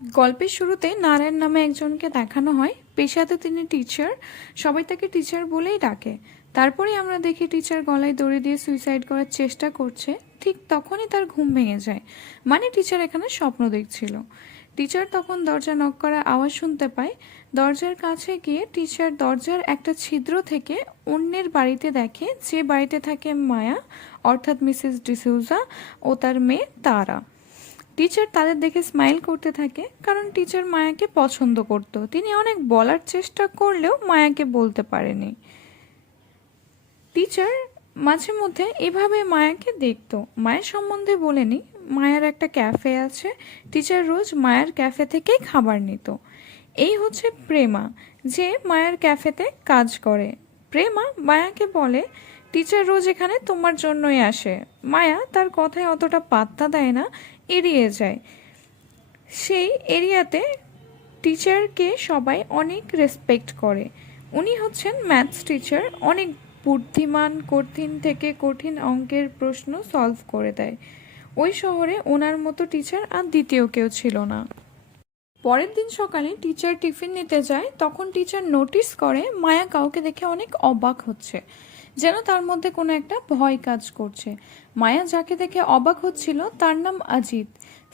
গল্পের শুরুতে নারায়ণ নামে একজনকে দেখানো হয়, পেশাতে তিনি টিচার। সবাই তাকে টিচার বলেই ডাকে। তারপরে আমরা দেখি টিচার গলায় দড়ি দিয়ে সুইসাইড করার চেষ্টা করছে। ঠিক তখনই তার ঘুম ভেঙে যায়। মানে টিচার এখানে স্বপ্ন দেখছিল। টিচার তখন দরজা নক করার আওয়াজ শুনতে পায়। দরজার কাছে গিয়ে টিচার দরজার একটা ছিদ্র থেকে অন্যের বাড়িতে দেখে, যে বাড়িতে থাকে মায়া, অর্থাৎ মিসেস ডিসুজা ও তার মেয়ে তারা। টিচার তাদের দেখে স্মাইল করতে থাকে, কারণ টিচার মায়াকে পছন্দ করত। তিনি অনেক বলার চেষ্টা করলেও মায়াকে বলতে পারেনি। টিচার মাঝে মধ্যে এভাবে মায়াকে দেখতো। মায়ের সম্বন্ধে বলেনি, মায়ের একটা ক্যাফে আছে। টিচার রোজ মায়ের ক্যাফে থেকেই খাবার নিত। এই হচ্ছে প্রেমা, যে মায়ের ক্যাফেতে কাজ করে। প্রেমা মায়াকে বলে, টিচার রোজ এখানে তোমার জন্যই আসে। মায়া তার কথায় অতটা পাত্তা দেয় না, এড়িয়ে যায়। সেই এরিয়াতে টিচারকে সবাই অনেক রেসপেক্ট করে। উনি হচ্ছেন ম্যাথস টিচার, অনেক বুদ্ধিমান, কঠিন থেকে কঠিন অঙ্কের প্রশ্ন সলভ করে দেয়। ওই শহরে ওনার মতো টিচার আর দ্বিতীয় কেউ ছিল না। পরের দিন সকালে টিচার টিফিন নিতে যায়, তখন টিচার নোটিস করে মায়া কাউকে দেখে অনেক অবাক হচ্ছে, যেন তার মধ্যে কোনো একটা ভয় কাজ করছে। মায়া যাকে দেখে অবাক হচ্ছিল তার নাম অজিত।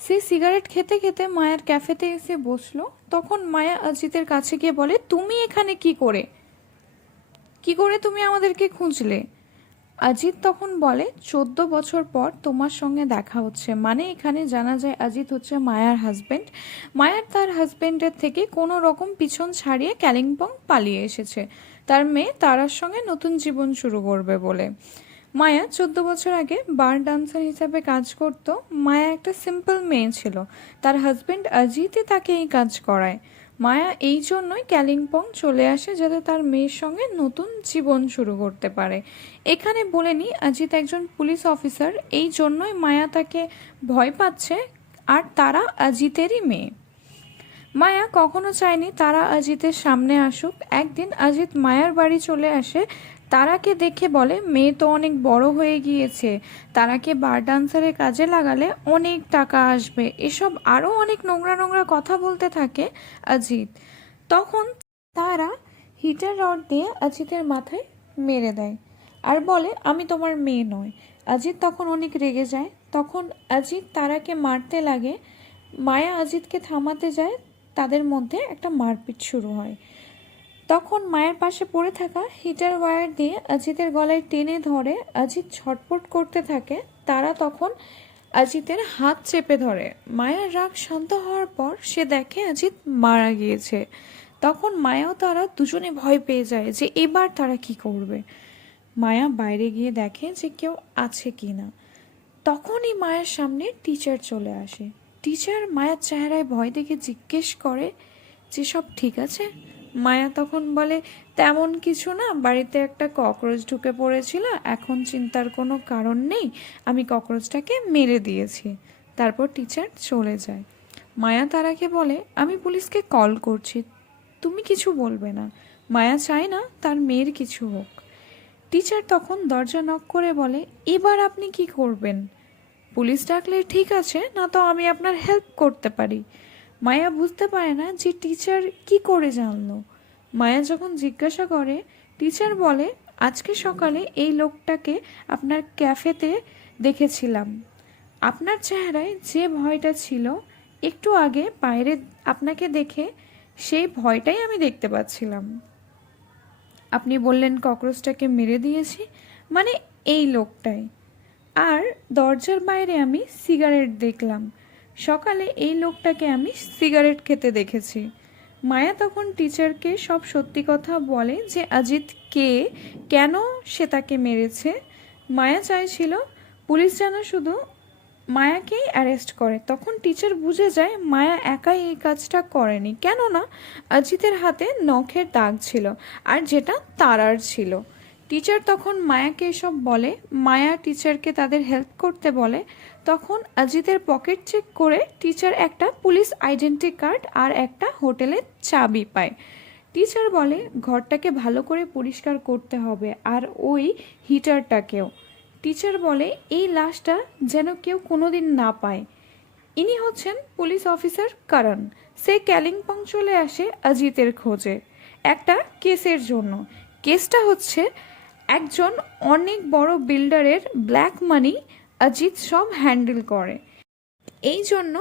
সে সিগারেট খেতে খেতে মায়ার ক্যাফেতে এসে বসলো। তখন মায়া অজিতের কাছে গিয়ে বলে, তুমি এখানে কি করে তুমি আমাদেরকে খুঁজলে? অজিত তখন বলে, 14 বছর পর তোমার সঙ্গে দেখা হচ্ছে। মানে এখানে জানা যায় অজিত হচ্ছে মায়ার হাজবেন্ড। মায়ার তার হাজবেন্ডের থেকে কোনো রকম পিছন ছাড়িয়ে কালিম্পং পালিয়ে এসেছে তার মেয়ে তারার সঙ্গে নতুন জীবন শুরু করবে বলে। মায়া 14 বছর আগে বার ডান্সার হিসাবে কাজ করত। মায়া একটা সিম্পল মেয়ে ছিল, তার হাজবেন্ড অজিতই তাকে এই কাজ করায়। মায়া এই জন্যই কালিম্পং চলে আসে, যাতে তার মেয়ের সঙ্গে নতুন জীবন শুরু করতে পারে। এখানে বলে নি, অজিত একজন পুলিশ অফিসার, এই জন্যই মায়া তাকে ভয় পাচ্ছে। আর তারা অজিতেরই মেয়ে। মায়া কখনো চায়নি তারা অজিতের সামনে আসুক। একদিন অজিত মায়ার বাড়ি চলে আসে। তারাকে দেখে বলে, মেয়ে তো অনেক বড় হয়ে গিয়েছে, তারাকে বার ডান্সারের কাজে লাগালে অনেক টাকা আসবে, এসব আরও অনেক নোংরা নোংরা কথা বলতে থাকে অজিত। তখন তারা হিটার রড দিয়ে অজিতের মাথায় মেরে দেয় আর বলে, আমি তোমার মেয়ে নয়। অজিত তখন অনেক রেগে যায়। তখন অজিত তারাকে মারতে লাগে। মায়া অজিতকে থামাতে যায়। তাদের মধ্যে একটা মারপিট শুরু হয়। তখন মায়ের পাশে পড়ে থাকা হিটার ওয়্যার দিয়ে অজিতের গলায় টেনে ধরে। অজিত ছটফট করতে থাকে। তারা তখন অজিতের হাত চেপে ধরে। মায়ার রাগ শান্ত হওয়ার পর সে দেখে অজিত মারা গিয়েছে। তখন মায়াও তারা দুজনে ভয় পেয়ে যায় যে এবার তারা কি করবে। মায়া বাইরে গিয়ে দেখে যে কেউ আছে কি না। তখনই মায়ের সামনে টিচার চলে আসে। টিচার মায়ের চেহারায় ভয় দেখে জিজ্ঞেস করে যে সব ঠিক আছে? মায়া তখন বলে, তেমন কিছু না, বাড়িতে একটা ককরোচ ঢুকে পড়েছিল, এখন চিন্তার কোনো কারণ নেই, আমি ককরোচটাকে মেরে দিয়েছি। তারপর টিচার চলে যায়। মায়া তারাকে বলে, আমি পুলিশকে কল করছি, তুমি কিছু বলবে না। মায়া চায় না তার মেয়ের কিছু হোক। টিচার তখন দরজা নক করে বলে, এবার আপনি কি করবেন? পুলিশ ডাকলে ঠিক আছে, না তো আমি আপনার হেল্প করতে পারি। মায়া বুঝতে পারে না যে টিচার কি করে জানলো। মায়া যখন জিজ্ঞাসা করে, টিচার বলে, আজকে সকালে এই লোকটাকে আপনার ক্যাফেতে দেখেছিলাম। আপনার চেহারায় যে ভয়টা ছিল একটু আগে বাইরে আপনাকে দেখে, সেই ভয়টাই আমি দেখতে পাচ্ছিলাম। আপনি বললেন ককরোচটাকে মেরে দিয়েছি, মানে এই লোকটাই। আর দরজার বাইরে আমি সিগারেট দেখলাম। সকালে এই লোকটাকে আমি সিগারেট খেতে দেখেছি। মায়া তখন টিচারকে সব সত্যি কথা বলে যে অজিত কে, কেন সে তাকে মেরেছে। মায়া চাইছিল পুলিশ যেন শুধু মায়াকেই অ্যারেস্ট করে। তখন টিচার বুঝে যায় মায়া একাই এই কাজটা করেনি, কেননা অজিতের হাতে নখের দাগ ছিল, আর যেটা তারার ছিল। টিচার তখন মায়াকে এসব বলে। মায়া টিচারকে তাদের হেল্প করতে বলে। তখন অজিতের পকেট চেক করে টিচার একটা পুলিশ আইডেন্টি কার্ড আর একটা হোটেলের চাবি পায়। টিচার বলে, ঘরটাকে ভালো করে পরিষ্কার করতে হবে, আর ওই হিটারটাকেও। টিচার বলে, এই লাশটা যেন কেউ কোনোদিন না পায়। ইনি হচ্ছেন পুলিশ অফিসার করণ। সে কালিম্পং চলে আসে অজিতের খোঁজে একটা কেসের জন্য। কেসটা হচ্ছে একজন অনেক বড় বিল্ডারের ব্ল্যাক মানি অজিত সব হ্যান্ডেল করে। এই জন্য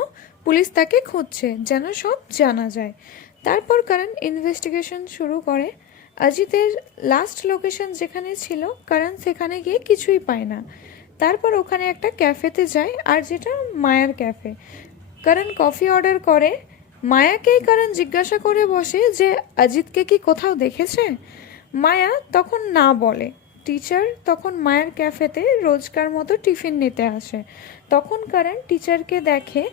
পুলিশ তাকে খুঁজছে যেন সব জানা যায়। তারপর করণ ইনভেস্টিগেশন শুরু করে। অজিতের লাস্ট লোকেশন যেখানে ছিল করণ সেখানে গিয়ে কিছুই পায় না। তারপর ওখানে একটা ক্যাফেতে যায়, আর যেটা মায়ার ক্যাফে। করণ কফি অর্ডার করে। মায়াকেই করণ জিজ্ঞাসা করে বসে যে অজিতকে কি কোথাও দেখেছে। মায়া তখন না বলে। টিচার তখন মায়ের ক্যাফেতে রোজকার মতো টিফিন নিতে আসে। তখন করণ টিচারকে দেখে।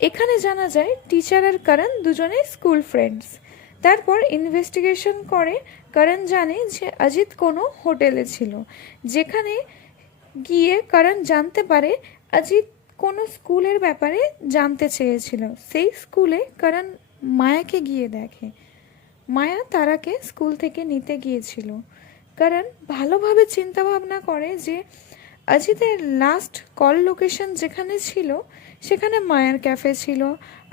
এখানে জানা যায় টিচার আর করণ দুজনেই স্কুল ফ্রেন্ডস। তারপর ইনভেস্টিগেশন করে করণ জানে যে অজিত কোনো হোটেলে ছিল, যেখানে গিয়ে করণ জানতে পারে অজিত কোনো স্কুলের ব্যাপারে জানতে চেয়েছিল। সেই স্কুলে করণ মায়াকে গিয়ে দেখে। মায়া তারাকে স্কুল থেকে নিতে গিয়েছিল। করণ ভালোভাবে চিন্তা ভাবনা করে যে অজিতের লাস্ট কল লোকেশন যেখানে ছিল সেখানে মায়ার ক্যাফে ছিল,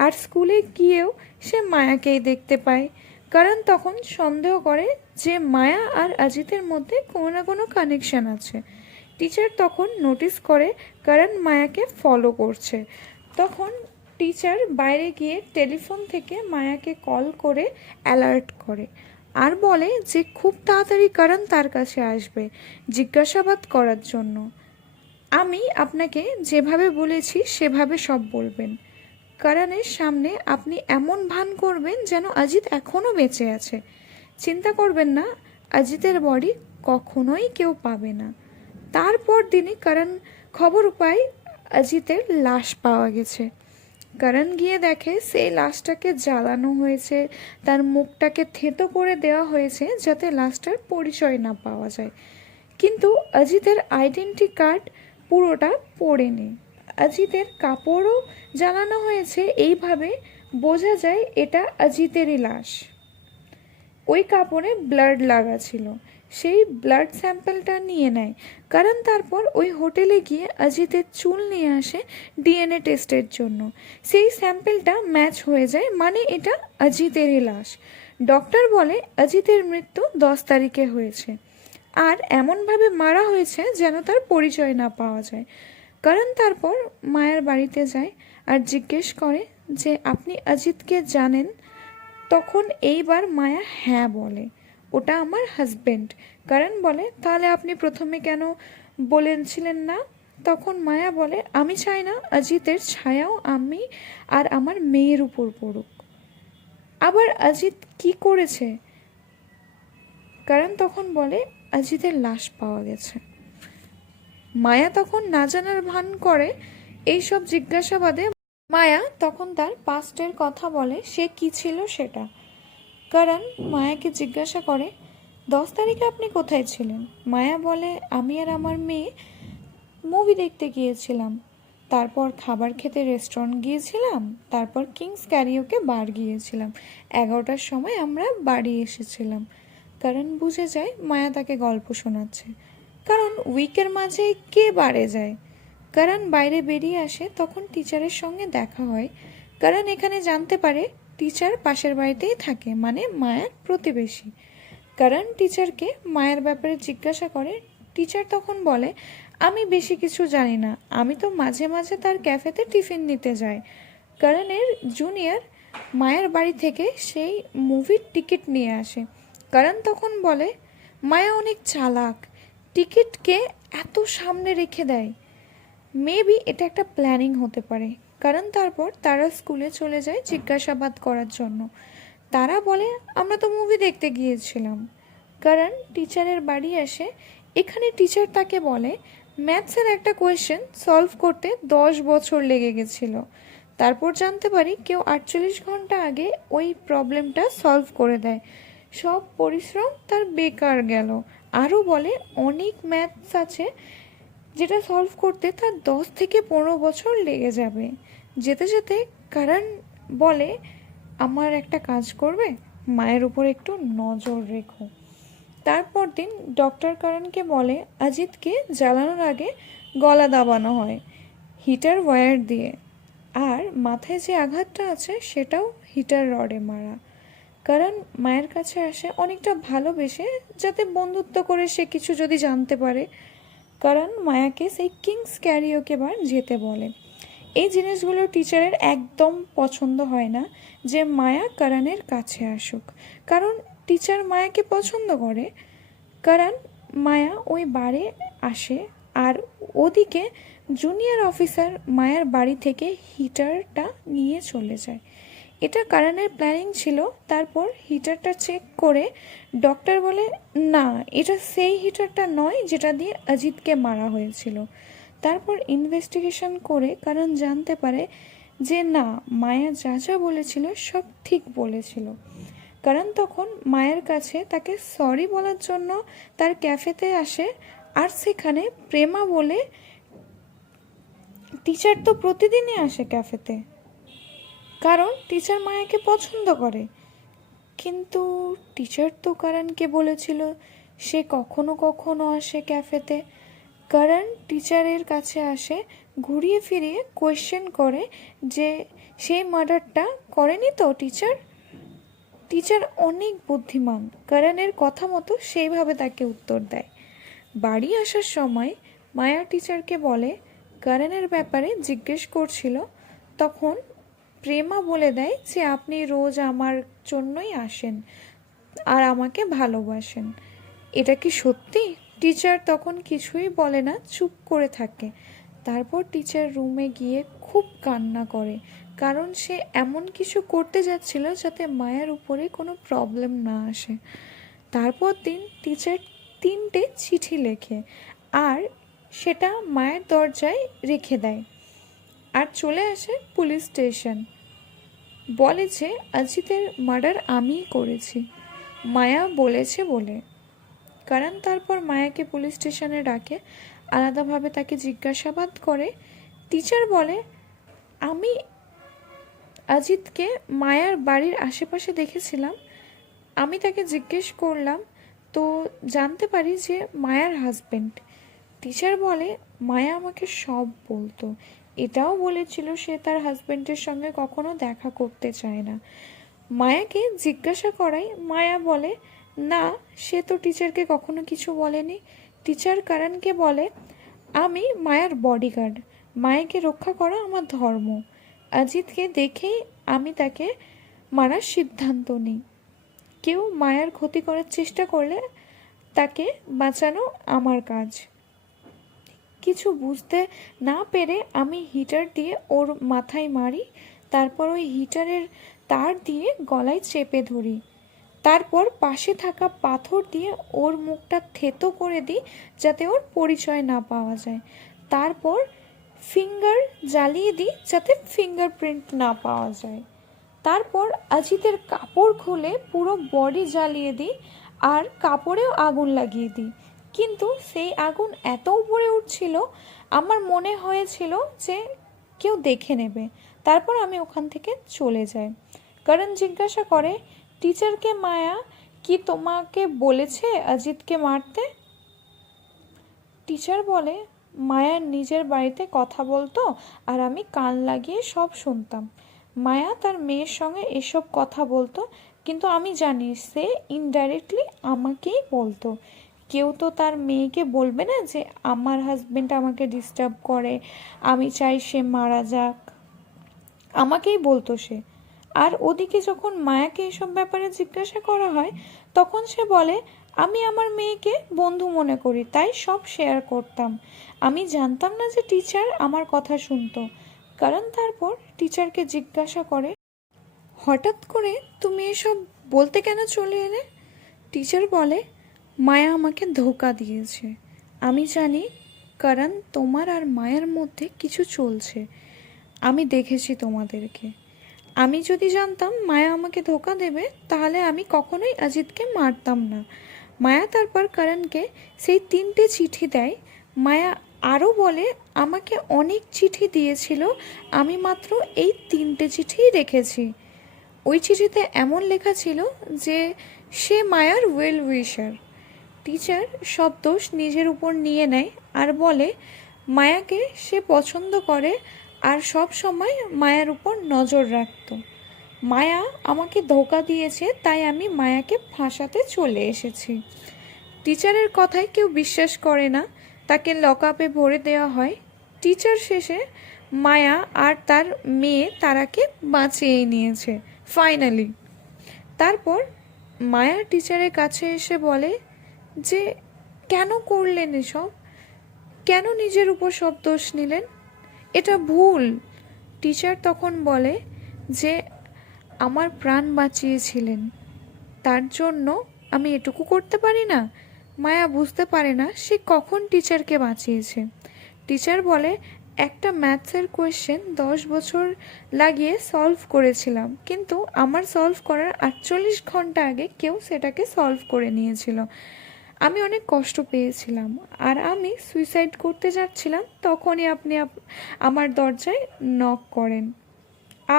আর স্কুলে গিয়েও সে মায়াকেই দেখতে পায়। করণ তখন সন্দেহ করে যে মায়া আর অজিতের মধ্যে কোনো না কোনো কানেকশন আছে। টিচার তখন নোটিস করে করণ মায়াকে ফলো করছে। তখন টিচার বাইরে গিয়ে টেলিফোন থেকে মায়াকে কল করে অ্যালার্ট করে আর বলে যে খুব তাড়াতাড়ি করণ তার কাছে আসবে জিজ্ঞাসাবাদ করার জন্য। আমি আপনাকে যেভাবে বলেছি সেভাবে সব বলবেন। করণের সামনে আপনি এমন ভান করবেন যেন অজিত এখনও বেঁচে আছে। চিন্তা করবেন না, অজিতের বডি কখনোই কেউ পাবে না। তারপর দিনই করণ খবর পায় অজিতের লাশ পাওয়া গেছে। করণ গিয়ে দেখে সেই লাশটাকে জ্বালানো হয়েছে, তার মুখটাকে থেঁতো করে দেওয়া হয়েছে যাতে লাশটার পরিচয় না পাওয়া যায়। কিন্তু অজিতের আইডেন্টি কার্ড পুরোটা পড়েনি। অজিতের কাপড়ও জ্বালানো হয়েছে, এইভাবে বোঝা যায় এটা অজিতেরই লাশ। ওই কাপড়ে ব্লাড লাগা ছিল। সেই ব্লাড স্যাম্পেলটা নিয়ে নেয় কারণ তারপর ওই হোটেলে গিয়ে অজিতের চুল নিয়ে আসে ডিএনএ টেস্টের জন্য। সেই স্যাম্পেলটা ম্যাচ হয়ে যায়, মানে এটা অজিতেরই লাশ। ডক্টর বলে অজিতের মৃত্যু 10 তারিখে হয়েছে, আর এমনভাবে মারা হয়েছে যেন তার পরিচয় না পাওয়া যায়। কারণ তারপর মায়ের বাড়িতে যায় আর জিজ্ঞেস করে যে আপনি অজিতকে জানেন? তখন এইবার মায়া হ্যাঁ বলে, ওটা আমার হাজবেন্ড। কারণ বলে তাহলে আপনি প্রথমে কেন বলেছিলেন না? তখন মায়া বলে আমি চাই না অজিতের ছায়াও আমি আর আমার মেয়ের উপর পড়ুক। আবার অজিত কি করেছে? কারণ তখন বলে অজিতের লাশ পাওয়া গেছে। মায়া তখন না জানার ভান করে। এইসব জিজ্ঞাসাবাদে মায়া তখন তার পাস্টের কথা বলে, সে কি ছিল সেটা। কারণ মায়াকে জিজ্ঞাসা করে 10 তারিখে আপনি কোথায় ছিলেন? মায়া বলে আমি আর আমার মেয়ে মুভি দেখতে গিয়েছিলাম, তারপর খাবার খেতে রেস্টুরেন্ট গিয়েছিলাম, তারপর কিংস ক্যারিওকে বার গিয়েছিলাম, 11টার সময় আমরা বাড়ি এসেছিলাম। কারণ বুঝে যায় মায়া তাকে গল্প শোনাচ্ছে। কারণ উইকের মাঝে কে বারে যায়? কারণ বাইরে বেরিয়ে আসে, তখন টিচারের সঙ্গে দেখা হয়। কারণ এখানে জানতে পারে টিচার পাশের বাড়িতেই থাকে, মানে মায়ের প্রতিবেশী। কারণ টিচারকে মায়ের ব্যাপারে জিজ্ঞাসা করে। টিচার তখন বলে আমি বেশি কিছু জানি না, আমি তো মাঝে মাঝে তার ক্যাফেতে টিফিন নিতে যাই। কারণের জুনিয়র মায়ের বাড়ি থেকে সেই মুভির টিকিট নিয়ে আসে। কারণ তখন বলে মায়া অনেক চালাক, টিকিটকে এত সামনে রেখে দেয়। মেবি এটা একটা প্ল্যানিং হতে পারে। কারণ তারপর তারা স্কুলে চলে যায় জিজ্ঞাসাবাদ করার জন্য। তারা বলে আমরা তো মুভি দেখতে গিয়েছিলাম। কারণ টিচারের বাড়ি আসে। এখানে টিচার তাকে বলে ম্যাথসের একটা কোয়েশ্চেন সলভ করতে 10 বছর লেগে গেছিল। তারপর জানতে পারি কেউ 48 ঘন্টা আগে ওই প্রবলেমটা সলভ করে দেয়। সব পরিশ্রম তার বেকার গেল। আরও বলে অনেক ম্যাথস আছে যেটা সলভ করতে তার 10 থেকে 15 বছর লেগে যাবে। যেতে যেতে কারণ বলে আমার একটা কাজ করবে, মায়ের উপর একটু নজর রেখো। তারপর দিন ডক্টর করণকে বলে অজিতকে জ্বালানোর আগে গলা দাবানো হয় হিটার ওয়্যার দিয়ে। আর মাথায় যে আঘাতটা আছে সেটাও হিটার রডে মারা। কারণ মায়ের কাছে আসে অনেকটা ভালোবেসে, যাতে বন্ধুত্ব করে সে কিছু যদি জানতে পারে। কারণ মায়াকে সেই কিংস ক্যারিওকে বার যেতে বলে। এই জিনিসগুলো টিচারের একদম পছন্দ হয় না যে মায়া করণের কাছে আসুক, কারণ টিচার মায়াকে পছন্দ করে। কারণ মায়া ওই বারে আসে, আর ওদিকে জুনিয়র অফিসার মায়ার বাড়ি থেকে হিটারটা নিয়ে চলে যায়। এটা কারণের প্ল্যানিং ছিল। তারপর হিটারটা চেক করে ডক্টর বলে, না, এটা সেই হিটারটা নয় যেটা দিয়ে অজিতকে মারা হয়েছিল। তারপর ইনভেস্টিগেশন করে কারণ জানতে পারে যে না, মায়া যা যা বলেছিল সব ঠিক বলেছিল। কারণ তখন মায়ের কাছে তাকে সরি বলার জন্য তার ক্যাফেতে আসে, আর সেখানে প্রেমা বলে টিচার তো প্রতিদিনই আসে ক্যাফেতে, কারণ টিচার মায়াকে পছন্দ করে। কিন্তু টিচার তো করণকে বলেছিল সে কখনো কখনো আসে ক্যাফেতে। করণ টিচারের কাছে আসে, ঘুরিয়ে ফিরিয়ে কোয়েশ্চেন করে যে সেই মার্ডারটা করেনি তো টিচার। টিচার অনেক বুদ্ধিমান, করণের কথা মতো সেইভাবে তাকে উত্তর দেয়। বাড়ি আসার সময় মায়া টিচারকে বলে করণের ব্যাপারে জিজ্ঞেস করছিল। তখন প্রেমা বলে দেয় যে আপনি রোজ আমার জন্যই আসেন আর আমাকে ভালোবাসেন। এটা কি সত্যি? টিচার তখন কিছুই বলে না, চুপ করে থাকে। তারপর টিচার রুমে গিয়ে খুব কান্না করে, কারণ সে এমন কিছু করতে যাচ্ছিল যাতে মায়ের উপরে কোনো প্রবলেম না আসে। তারপর দিন টিচার 3টে চিঠি লেখে, আর সেটা মায়ের দরজায় রেখে দেয়, আর চলে আসে পুলিশ স্টেশন। বলে যে অজিতের মার্ডার আমিই করেছি, মায়া বলেছে বলে। কারণ তারপর মায়াকে পুলিশ স্টেশনে ডাকে, আলাদাভাবে তাকে জিজ্ঞাসাবাদ করে। টিচার বলে, আমি অজিতকে মায়ার বাড়ির আশেপাশে দেখেছিলাম। আমি তাকে জিজ্ঞেস করলাম, তো জানতে পারি যে মায়ার হাজবেন্ড। টিচার বলে, মায়া আমাকে সব বলতো, এটাও বলেছিল সে তার হাজবেন্ডের সঙ্গে কখনো দেখা করতে চায় না। মায়াকে জিজ্ঞাসা করাই, মায়া বলে, না, সে তো টিচারকে কখনো কিছু বলেনি। টিচার করণকে বলে, আমি মায়ার বডিগার্ড, মায়াকে রক্ষা করা আমার ধর্ম। অজিতকে দেখেই আমি তাকে মারার সিদ্ধান্ত নিই। কেউ মায়ার ক্ষতি করার চেষ্টা করলে তাকে বাঁচানো আমার কাজ। কিছু বুঝতে না পেরে আমি হিটার দিয়ে ওর মাথায় মারি, তারপর ওই হিটারের তার দিয়ে গলায় চেপে ধরি, তারপর পাশে থাকা পাথর দিয়ে ওর মুখটা থেতো করে দিই যাতে ওর পরিচয় না পাওয়া যায়। তারপর ফিঙ্গার জ্বালিয়ে দিই যাতে ফিঙ্গারপ্রিন্ট না পাওয়া যায়। তারপর অজিতের কাপড় খুলে পুরো বডি জ্বালিয়ে দিই, আর কাপড়েও আগুন লাগিয়ে দিই। কিন্তু সেই আগুন এত উপরে উঠছিল, আমার মনে হয়েছিল যে কেউ দেখে নেবে। তারপর আমি ওখান থেকে চলে যাই। কারণ জিজ্ঞাসা করে, টিচারকে মায়া কি তোমাকে বলেছে অজিতকে মারতে? টিচার বলে, মায়া নিজের বাড়িতে কথা বলতো আর আমি কান লাগিয়ে সব শুনতাম। মায়া তার মেয়ের সঙ্গে এসব কথা বলতো, কিন্তু আমি জানি সে ইনডাইরেক্টলি আমাকেই বলতো। কেউ তো তার মেয়েকে বলবে না যে আমার হাজবেন্ড আমাকে ডিস্টার্ব করে, আমি চাই সে মারা যাক। আমাকেই বলতো সে। আর ওদিকে যখন মায়াকে এসব ব্যাপারে জিজ্ঞাসা করা হয়, তখন সে বলে, আমি আমার মেয়েকে বন্ধু মনে করি, তাই সব শেয়ার করতাম। আমি জানতাম না যে টিচার আমার কথা শুনতো। কারণ তারপর টিচারকে জিজ্ঞাসা করে, হঠাৎ করে তুমি এসব বলতে কেন চলে এলে? টিচার বলে, মায়া আমাকে ধোঁকা দিয়েছে। আমি জানি কারণ তোমার আর মায়ের মধ্যে কিছু চলছে। আমি দেখেছি তোমাদেরকে। আমি যদি জানতাম মায়া আমাকে ধোঁকা দেবে, তাহলে আমি কখনোই অজিতকে মারতাম না। মায়া তারপর করণকে সেই 3টে চিঠি দেয়। মায়া আরও বলে, আমাকে অনেক চিঠি দিয়েছিল, আমি মাত্র এই 3টে চিঠিই রেখেছি। ওই চিঠিতে এমন লেখা ছিল যে সে মায়ার ওয়েল উইশার। টিচার সব দোষ নিজের উপর নিয়ে নেয় আর বলে, মায়াকে সে পছন্দ করে, আর সব সময় মায়ার উপর নজর রাখতো। মায়া আমাকে ধোঁকা দিয়েছে, তাই আমি মায়াকে ফাঁসাতে চলে এসেছি। টিচারের কথায় কেউ বিশ্বাস করে না, তাকে লকআপে ভরে দেওয়া হয়। টিচার শেষে মায়া আর তার মেয়ে তারাকে বাঁচিয়ে নিয়েছে ফাইনালি। তারপর মায়া টিচারের কাছে এসে বলে যে কেন করলেন এসব, কেন নিজের উপর সব দোষ নিলেন, এটা ভুল। টিচার তখন বলে যে আমার প্রাণ বাঁচিয়েছিলেন, তার জন্য আমি এটুকু করতে পারি না। মায়া বুঝতে পারে না সে কখন টিচারকে বাঁচিয়েছে। টিচার বলে একটা ম্যাথসের কোয়েশ্চেন 10 বছর লাগিয়ে সলভ করেছিলাম, কিন্তু আমার সলভ করার 48 ঘন্টা আগে কেউ সেটাকে সলভ করে নিয়েছিল। আমি অনেক কষ্ট পেয়েছিলাম, আর আমি সুইসাইড করতে যাচ্ছিলাম, তখনই আপনি আমার দরজায় নক করেন।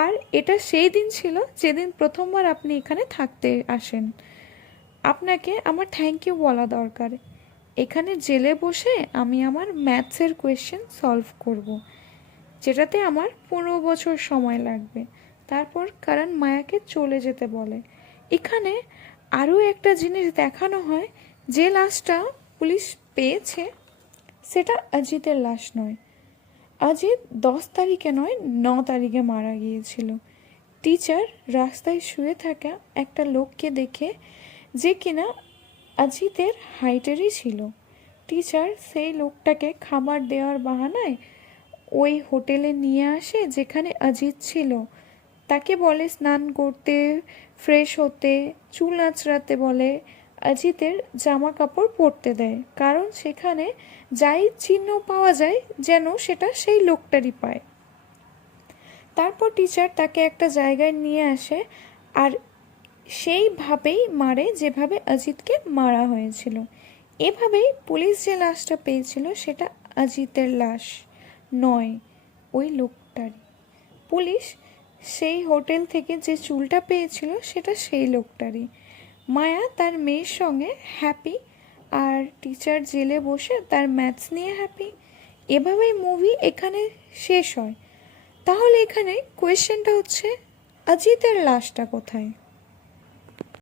আর এটা সেই দিন ছিল যেদিন প্রথমবার আপনি এখানে থাকতে আসেন। আপনাকে আমার থ্যাংক ইউ বলা দরকার। এখানে জেলে বসে আমি আমার ম্যাথসের কোয়েশ্চেন সলভ করব, যেটাতে আমার 15 বছর সময় লাগবে। তারপর কারণ মায়াকে চলে যেতে বলে। এখানে আরও একটা জিনিস দেখানো হয়, যে লাশটা পুলিশ পেয়েছে সেটা অজিতের লাশ নয়। অজিত 10 তারিখে নয় 9 তারিখে মারা গিয়েছিল। টিচার রাস্তায় শুয়ে থাকা একটা লোককে দেখে, যে কিনা অজিতের হাইটেরই ছিল। টিচার সেই লোকটাকে খাবার দেওয়ার বাহানায় ওই হোটেলে নিয়ে আসে যেখানে অজিত ছিল। তাকে বলে স্নান করতে, ফ্রেশ হতে, চুল আঁচড়াতে বলে, অজিতের জামা কাপড় পরতে দেয়, কারণ সেখানে যাই চিহ্ন পাওয়া যায় যেন সেটা সেই লোকটারই পায়। তারপর টিচার তাকে একটা জায়গায় নিয়ে আসে আর সেইভাবেই মারে যেভাবে অজিতকে মারা হয়েছিল। এভাবেই পুলিশ যে লাশটা পেয়েছিল সেটা অজিতের লাশ নয়, ওই লোকটারই। পুলিশ সেই হোটেল থেকে যে চুলটা পেয়েছিল সেটা সেই লোকটারই। মায়া তার মেয়ের সঙ্গে হ্যাপি, আর টিচার জেলে বসে তার ম্যাথস নিয়ে হ্যাপি। এভাবেই মুভি এখানে শেষ হয়। তাহলে এখানে কোয়েশ্চেনটা হচ্ছে অজিতের লাশটা কোথায়?